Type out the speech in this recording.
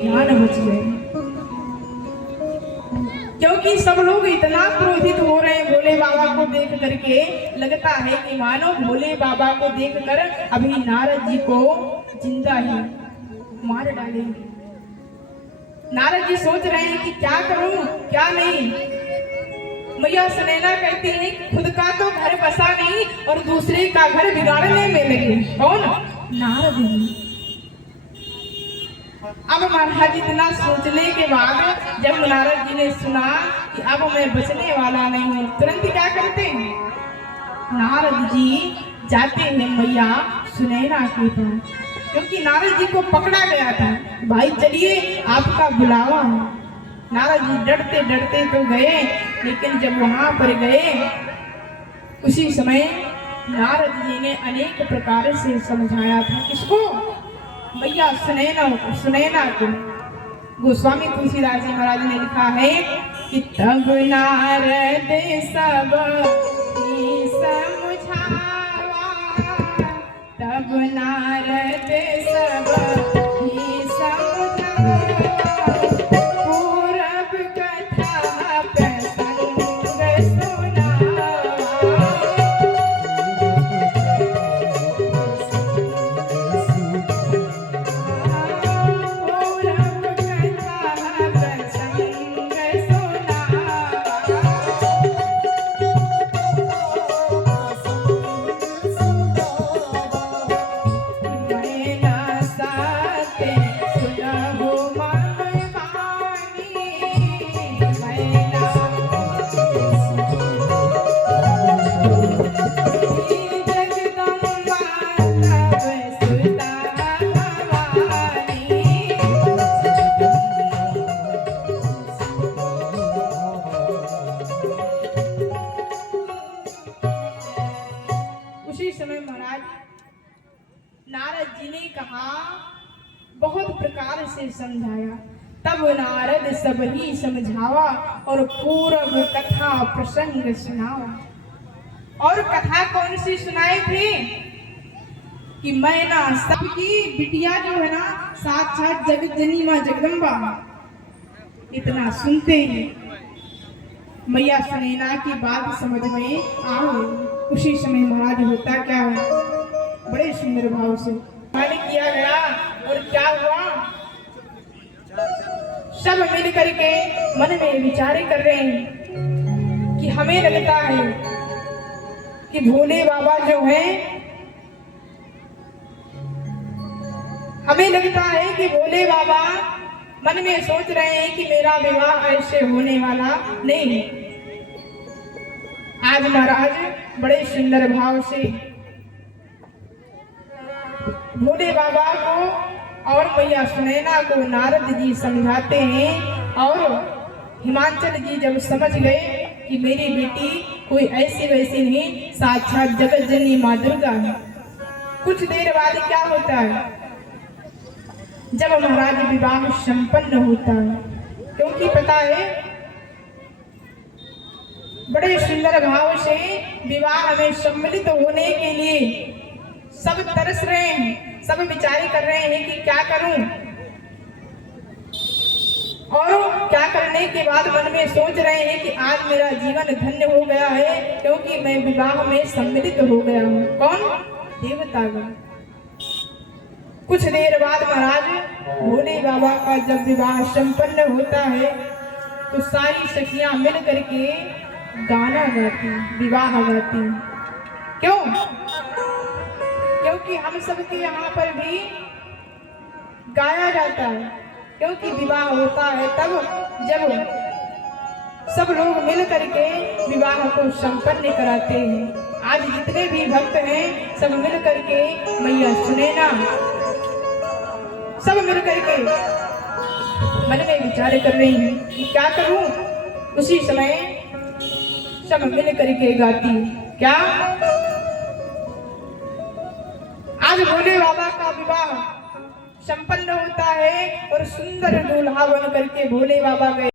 ध्यान बच गए, क्योंकि सब लोग इतना क्रोधित हो रहे हैं भोले बाबा को देख करके। लगता है कि मानो भोले बाबा को देखकर अभी नारद जी को जिंदा ही मार डालेंगे। नारद जी सोच रहे हैं कि क्या करूं क्या नहीं। मैया सुनैना कहती है कि खुद का तो घर बसा नहीं और दूसरे का घर बिगाड़ने में लगे। कौन? नारद जी। अब महाराज इतना सोचने के बाद जब नारद जी ने सुना कि अब मैं बचने वाला नहीं हूँ, तुरंत क्या करते हैं? नारद जी जाते हैं मैया सुनैना के पास, क्योंकि नारद जी को पकड़ा गया था। भाई चलिए आपका बुलावा है। नारद जी डरते डरते तो गए, लेकिन जब वहां पर गए उसी समय नारद जी ने अनेक प्रकार से समझाया था। किसको? मैया सुनैना को। गोस्वामी तुलसीदास जी महाराज ने लिखा है कि तब नारद सब समझावा, तब नारद सब समझावा, पूरब कथा प्रसंग सुनावा। उसी समय महाराज नारद जी ने कहा, बहुत प्रकार से समझाया। तब नारद सब ही समझावा और पूर्व कथा प्रसंग सुनावा। और कथा कौन सी सुनाई थी? कि मैना सबकी बिटिया जो है ना, साक्षात जगत जननी माँ जगदम्बा। इतना सुनते ही मैया सुनैना की बात समझ में आ गई। उसी समय महाराज होता क्या है, बड़े सुंदर भाव से पानी किया गया। और क्या हुआ? सब मिल करके मन में विचार कर रहे हैं कि हमें लगता है कि भोले बाबा जो है, हमें लगता है कि भोले बाबा मन में सोच रहे हैं कि मेरा विवाह ऐसे होने वाला नहीं। आज महाराज बड़े सुंदर भाव से भोले बाबा को और मैया सुनैना को नारद जी समझाते हैं। और हिमाचल जी जब समझ गए कि मेरी बेटी कोई ऐसी वैसी नहीं, साक्षात जगत जननी माँ दुर्गा है। कुछ देर बाद क्या होता है? जब महाराज विवाह संपन्न होता है, क्योंकि पता है बड़े सुंदर भाव से विवाह में सम्मिलित होने के लिए सब तरस रहे हैं, सब विचार कर रहे हैं कि क्या करूं। और क्या करने के बाद मन में सोच रहे हैं कि आज मेरा जीवन धन्य हो गया है, क्योंकि मैं विवाह में सम्मिलित हो गया हूं। कौन? देवतागण। कुछ देर बाद महाराज भोले बाबा का जब विवाह संपन्न होता है तो सारी सखियां मिल करके गाना गाती, विवाह गाती। क्यों? क्योंकि हम सबके यहाँ पर भी गाया जाता है, क्योंकि विवाह होता है तब जब सब लोग मिल करके विवाह को संपन्न कराते हैं। आज जितने भी भक्त हैं सब मिल करके मैया सुनैना सब मिल करके मन में विचार कर रही हैं कि क्या करूं। उसी समय सब मिल करके गाती। क्या? आज भोले बाबा का विवाह संपन्न होता है और सुंदर दूल्हा बन करके भोले बाबा गए।